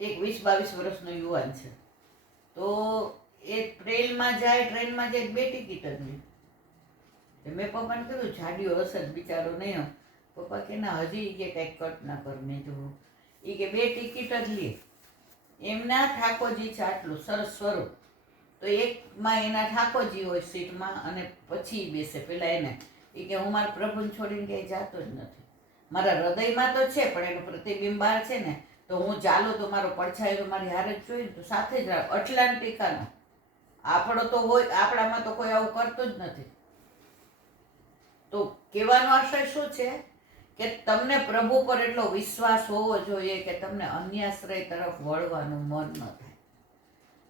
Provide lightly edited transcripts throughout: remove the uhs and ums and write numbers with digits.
એક 20-22 વર્ષનો યુવાન છે. તો એ ટ્રેનમાં જાય 2 ટિકિટ જ લે. મેં પપ્પાને કીધું જાડિયો હશે જ બિચારો નહીં. પપ્પા કે ના, હજી કે કંઈક કટ ના કર. મેં જો એ કે 2 ટિકિટ જ લે. એમના ઠાકોરજી છે આટલું સરસ સ્વરૂપ. તો એકમાં એના ઠાકોરજી હોય સીટમાં અને પછી બેસે પેલા એને. એ કે હું મારા પ્રભુને છોડીને ક્યાંય જાતો જ નથી. મારા હૃદયમાં તો છે પણ એનું પ્રતિબિંબ બહાર છે ને. તો હું ચાલું તો મારો પડછાયો મારી હારે જ જોઈએ તો સાથે જ રાખ. એટલાન્ટિકાનો આપણો તો હોય, આપણામાં તો કોઈ આવું કરતું જ નથી. તો કહેવાનો આશય શું છે કે તમને પ્રભુ પર એટલો વિશ્વાસ હોવો જોઈએ કે તમને અન્યાશ્રય તરફ વળવાનું મન ન થાય.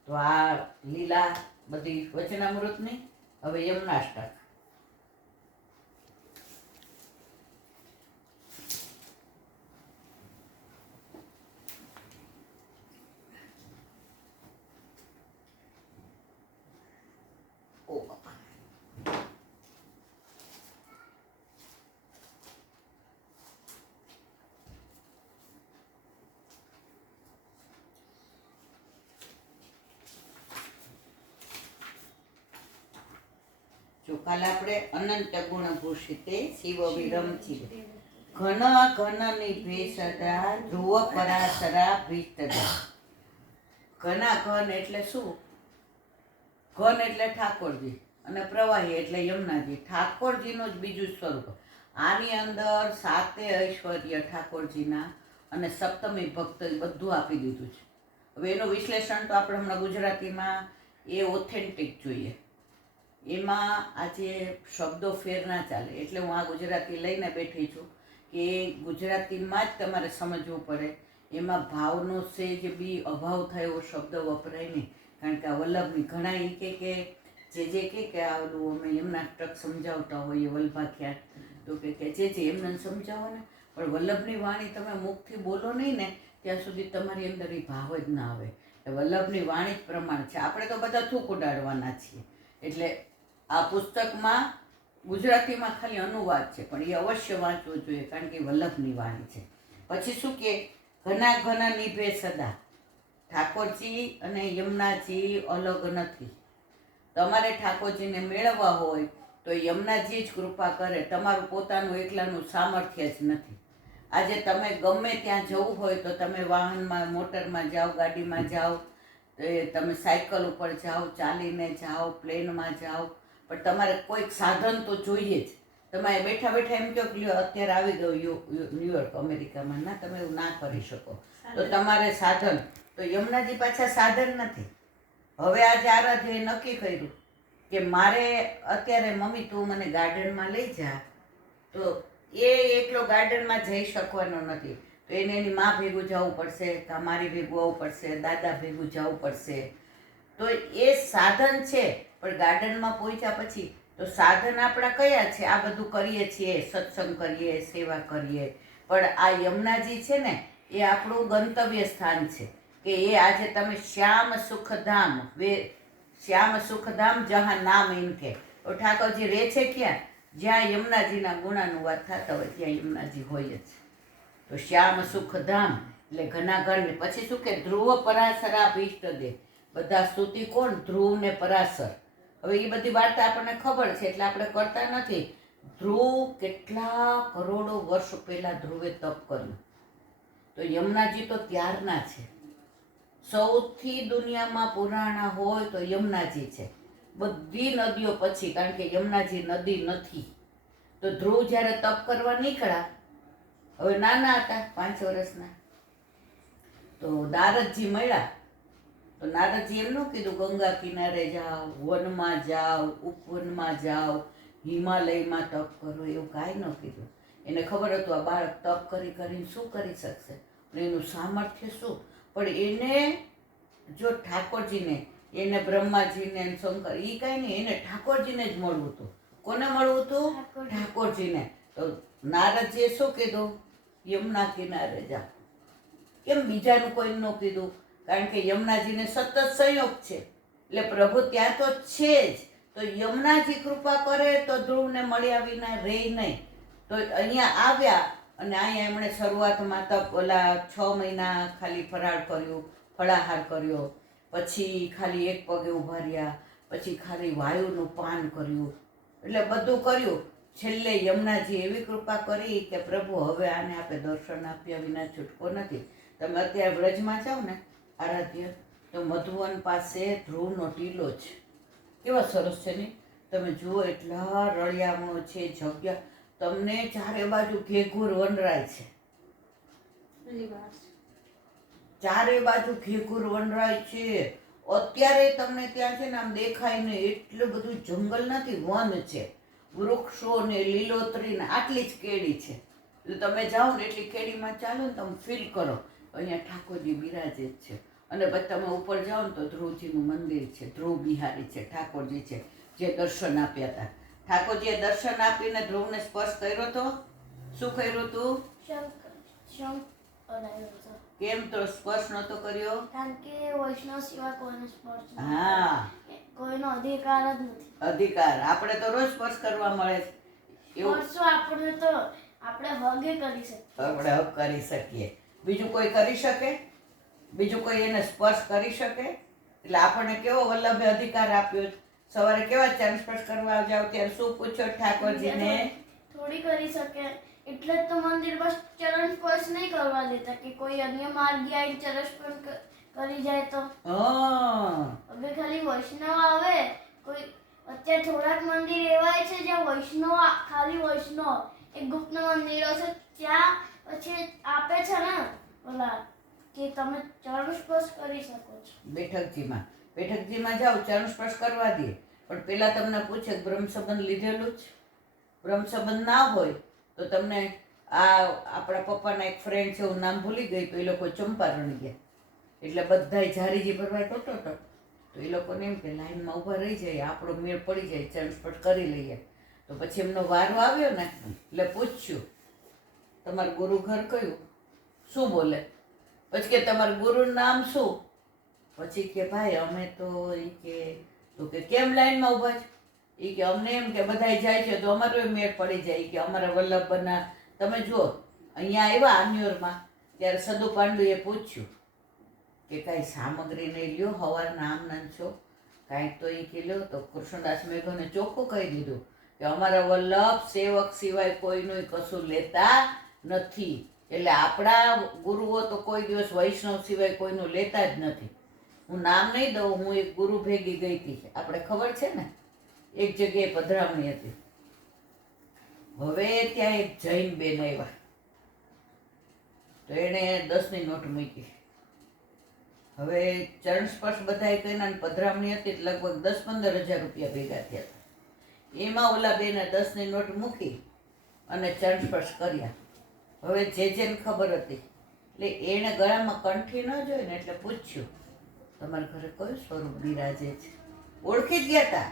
તો આ લીલા બધી વચનામૃતની. હવે યમનાષ્ટક. ઓ બાપા. જો કાલે આપણે અનંત ગુણ ભૂષિતે શિવ વિરમચિર ઘન ઘન નિભે સદા ધ્રુવ પરાશરા ભીષ્ટદા. ઘના ઘન એટલે શું? ઘન એટલે ઠાકોરજી અને પ્રવાહી એટલે યમુનાજી. ઠાકોરજીનું જ બીજું સ્વરૂપ. આની અંદર 7 ઐશ્વર્ય ઠાકોરજીના અને સપ્તમી ભક્ત બધું આપી દીધું છે. હવે એનું વિશ્લેષણ તો આપણે હમણાં ગુજરાતીમાં એ ઓથેન્ટિક જોઈએ. એમાં આજે શબ્દો ફેર ના ચાલે. એટલે હું આ ગુજરાતી લઈને બેઠી છું કે ગુજરાતીમાં જ તમારે સમજવું પડે. એમાં ભાવનો સેજ બી અભાવ થાય એવો શબ્દ વપરાય નહીં. કારણ કે આ વલ્લભની ઘણા એ કે જે કે આ ઓલું અમે યમનાષ્ટક સમજાવતા હોઈએ વલ્ભાખ્યાત, તો કે જે એમને સમજાવો ને, પણ વલ્લભની વાણી તમે મુખથી બોલો નહીં ને ત્યાં સુધી તમારી અંદર એ ભાવ જ ના આવે. વલ્લભની વાણી જ પ્રમાણ છે. આપણે તો બધા થૂક ઉડાડવાના છીએ. એટલે આ પુસ્તકમાં ગુજરાતીમાં ખાલી અનુવાદ છે પણ એ અવશ્ય વાંચવું જોઈએ કારણ કે વલ્લભની વાણી છે. પછી શું કે ઘના ઘના નિભે સદા. ઠાકોરજી અને યમુનાજી અલગ નથી. તમારે ઠાકોરજીને મેળવવા હોય તો યમુનાજી જ કૃપા કરે. તમારું પોતાનું એકલાનું સામર્થ્ય જ નથી. આજે તમે ગમે ત્યાં જવું હોય તો તમે વાહનમાં, મોટરમાં જાઓ, ગાડીમાં જાઓ, તમે સાયકલ ઉપર જાઓ, ચાલીને જાઓ, પ્લેનમાં જાઓ, પણ તમારે કોઈક સાધન તો જોઈએ જ. તમે બેઠા બેઠા એમ કહો કે અત્યારે આવી ગયું ન્યુયોર્ક અમેરિકામાં, ના, તમે એવું ના કરી શકો. તો તમારે સાધન. તો યમુનાજી પાછા સાધન નથી. હવે આજે આરાધ્યએ નક્કી કર્યું કે મારે અત્યારે મમ્મી તું મને ગાર્ડનમાં લઈ જા. તો એ એકલો ગાર્ડનમાં જઈ શકવાનો નથી. તો એને એની મા ભેગું જવું પડશે, કાં મારી ભેગું આવવું પડશે, દાદા ભેગું જવું પડશે. તો એ સાધન છે. પણ ગાર્ડનમાં પહોંચ્યા પછી તો સાધન આપણા કયા છે? આ બધું કરીએ છીએ, સત્સંગ કરીએ, સેવા કરીએ, પણ આ યમુનાજી છે ને એ આપણું ગંતવ્ય સ્થાન છે. કે એ આજે તમે શ્યામ સુખધામ, શ્યામ સુખધામ જહાં નામ ઇનકે. તો ઠાકોરજી રહે છે ક્યાં? જ્યાં યમુનાજીના ગુણાનુવાદ થતા હોય ત્યાં યમુનાજી હોય જ. તો શ્યામ સુખધામ એટલે ઘના ઘર. પછી શું કે ધ્રુવ પરાશરા ભીષ્ટ દે. બધા સ્તુતિ કોણ? ધ્રુવ ને પરાશર. હવે એ બધી વાર્તા આપણને ખબર છે એટલે આપણે કરતા નથી. ધ્રુવ કેટલા કરોડો વર્ષ પહેલા ધ્રુવે તપ કર્યું. તો યમુનાજી તો ત્યારના છે. સૌથી દુનિયામાં પુરાણા હોય તો યમુનાજી છે બધી નદીઓ પછી, કારણ કે યમુનાજી નદી નથી. તો ધ્રુવ જ્યારે તપ કરવા નીકળ્યા, હવે નાના હતા, 5 વર્ષના, તો નારદજી મળ્યા. તો નારદજી એમ ન કીધું ગંગા કિનારે જાઓ, વનમાં જાઓ, ઉપવનમાં જાઓ, હિમાલયમાં તપ કરો, એવું કાંઈ ન કીધું. એને ખબર હતું આ બાળક તપ કરી કરીને શું કરી શકશે, પણ એનું સામર્થ્ય શું. પણ એને જો ઠાકોરજીને, એને બ્રહ્માજીને, શંકર, એ કાંઈ નહીં, એને ઠાકોરજીને જ મળવું હતું. કોને મળવું હતું? ઠાકોરજીને. તો નારદજીએ શું કીધું? યમુના કિનારે જાઓ. કેમ બીજાનું કોઈ ન કીધું? કારણ કે યમુનાજીને સતત સંયોગ છે એટલે પ્રભુ ત્યાં તો છે જ. તો યમુનાજી કૃપા કરે તો ધ્રુવને મળ્યા વિના રહે નહીં. તો અહીંયા આવ્યા અને અહીંયા એમણે શરૂઆતમાં તો ઓલા 6 મહિના ખાલી ફરાળ કર્યું, ફળાહાર કર્યો, પછી ખાલી એક પગે ઊભા રહ્યા, પછી ખાલી વાયુનું પાન કર્યું, એટલે બધું કર્યું. છેલ્લે યમુનાજી એવી કૃપા કરી કે પ્રભુ હવે આને આપણે દર્શન આપ્યા વિના છૂટકો નથી. તમે અત્યારે વ્રજમાં જાઓ ને આરાધ્ય, તો મધુવન પાસે ધ્રુવનો ટીલો છે, કેવા સરસ છે ને, તમે જુઓ એટલા રળિયામણો છે, જગ્યા તમને ચારે બાજુ ઘેઘૂર વનરાય છે, ચારે બાજુ ઘેઘૂર વનરાય છે. અત્યારે તમને ત્યાં છે ને આમ દેખાય ને એટલું બધું જંગલ નથી, વન છે, વૃક્ષો ને લીલોતરી ને આટલી જ કેડી છે. એટલે તમે જાઓ ને એટલી કેડીમાં ચાલો ને તમે ફીલ કરો અહીંયા ઠાકોરજી બિરાજે જ છે. અને પછી તમે ઉપર જાઓ ને તો ધ્રુવજીનું મંદિર છે, ધ્રુવ બિહારી છે, ઠાકોરજી છે, જે દર્શન આપ્યા હતા. ઠાકોરજીએ દર્શન આપીને ધ્રુવને સ્પર્શ કર્યો હતો. શું કર્યું હતું? કેમ તો સ્પર્શ નતો કર્યો? કારણ કે વૈષ્ણવ સિવાય કોઈને સ્પર્શ હા, કોઈનો અધિકાર જ નથી. અધિકાર આપણે તો રોજ સ્પર્શ કરવા મળે છે. એવું સ્પર્શો આપણે તો આપણે હગે કરી શકીએ, આપણે હક કરી શકીએ. બીજું કોઈ કરી શકે? બીજું કોઈ એને સ્પર્શ કરી શકે? એટલે આપણને કેવો વલ્લભે અધિકાર આપ્યો છે. સવારે કેવા ચરણ સ્પર્શ કરવા જાવ ત્યારે શું પૂછો ઠાકોરજીને? થોડી કરી શકે. એટલે જ તો મંદિરમાં ચરણ સ્પર્શ નહીં કરવા દેતા કે કોઈ અન્ય માર્ગી આવીને ચરણ સ્પર્શ કરી જાય તો. હવે ખાલી વૈષ્ણવ આવે કોઈ. અત્યારે થોડાક મંદિર એવા છે જ્યાં વૈષ્ણવ ખાલી વૈષ્ણવ એક ગુપ્ત મંદિરો છે ત્યાં પછી આપે છે ને ઓલા કે તમે ચરણ સ્પર્શ કરી શકો છો. બેઠકજીમાં જાઓ ચરણ સ્પર્શ કરવા દે, પણ પેલા તમને પૂછે બ્રહ્મ સંબંધ લીધેલું જ? બ્રહ્મ સંબંધ ના હોય તો તમને આપણા પપ્પાના એક ફ્રેન્ડ છે, હું નામ ભૂલી ગઈ, તો એ લોકો ચંપારણ ગયા એટલે બધાય ઝારીજી ભરવા ટોટો તો એ લોકોને એમ કે લાઈનમાં ઊભા રહી જાય, આપણો મેળ પડી જાય, ચરણ સ્પર્શ કરી લઈએ. તો પછી એમનો વારો આવ્યો ને એટલે પૂછ્યું તમારું ગુરુ ઘર કયું? શું બોલે? પછી કે તમારું ગુરુનું નામ શું? પછી કે ભાઈ અમે તો એ કે તો કે કેમ લાઈનમાં ઊભા છે? એ કે અમને એમ કે બધાય જાય છે તો અમારો મેળ પડી જાય કે અમારા વલ્લભના. તમે જુઓ અહીંયા આવ્યા આન્યોરમાં ત્યારે સદુ પાંડુએ પૂછ્યું કે કાંઈ સામગ્રી નહીં લ્યો, હવારના આમ નામ છો કાંઈક તો એ કે લ્યો. તો કૃષ્ણદાસ મેઘોને ચોખ્ખું કહી દીધું કે અમારા વલ્લભ સેવક સિવાય કોઈનું કશું લેતા નથી. એટલે આપણા ગુરુઓ તો કોઈ દિવસ વૈષ્ણવ સિવાય કોઈનું લેતા જ નથી. હું નામ નહીં દઉં, હું એક ગુરુ ભેગી ગઈ હતી, આપણે ખબર છે ને, એક જગ્યાએ પધરામણી હતી. હવે ત્યાં એક જૈન બેન આવ્યા તો એણે 10ની નોટ મૂકી. હવે ચરણ સ્પર્શ બધાએ કર્યા, પધરામણી હતી લગભગ 10-15 હજાર રૂપિયા ભેગા થયા હતા. એમાં ઓલા બેને 10ની નોટ મૂકી અને ચરણ સ્પર્શ કર્યા. હવે જેને ખબર હતી એટલે એણે ગળામાં કંઠી ન જોઈ ને એટલે પૂછ્યું તમારા ઘરે કયું સ્વરૂપ બિરાજે છે? ઓળખી જ ગયા હતા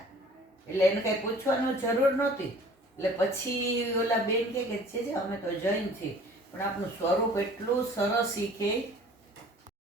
એટલે એને કઈ પૂછવાનું જરૂર નહોતી. એટલે પછી ઓલા બેન કે છે અમે તો જૈન છીએ પણ આપનું સ્વરૂપ એટલું સરસ કે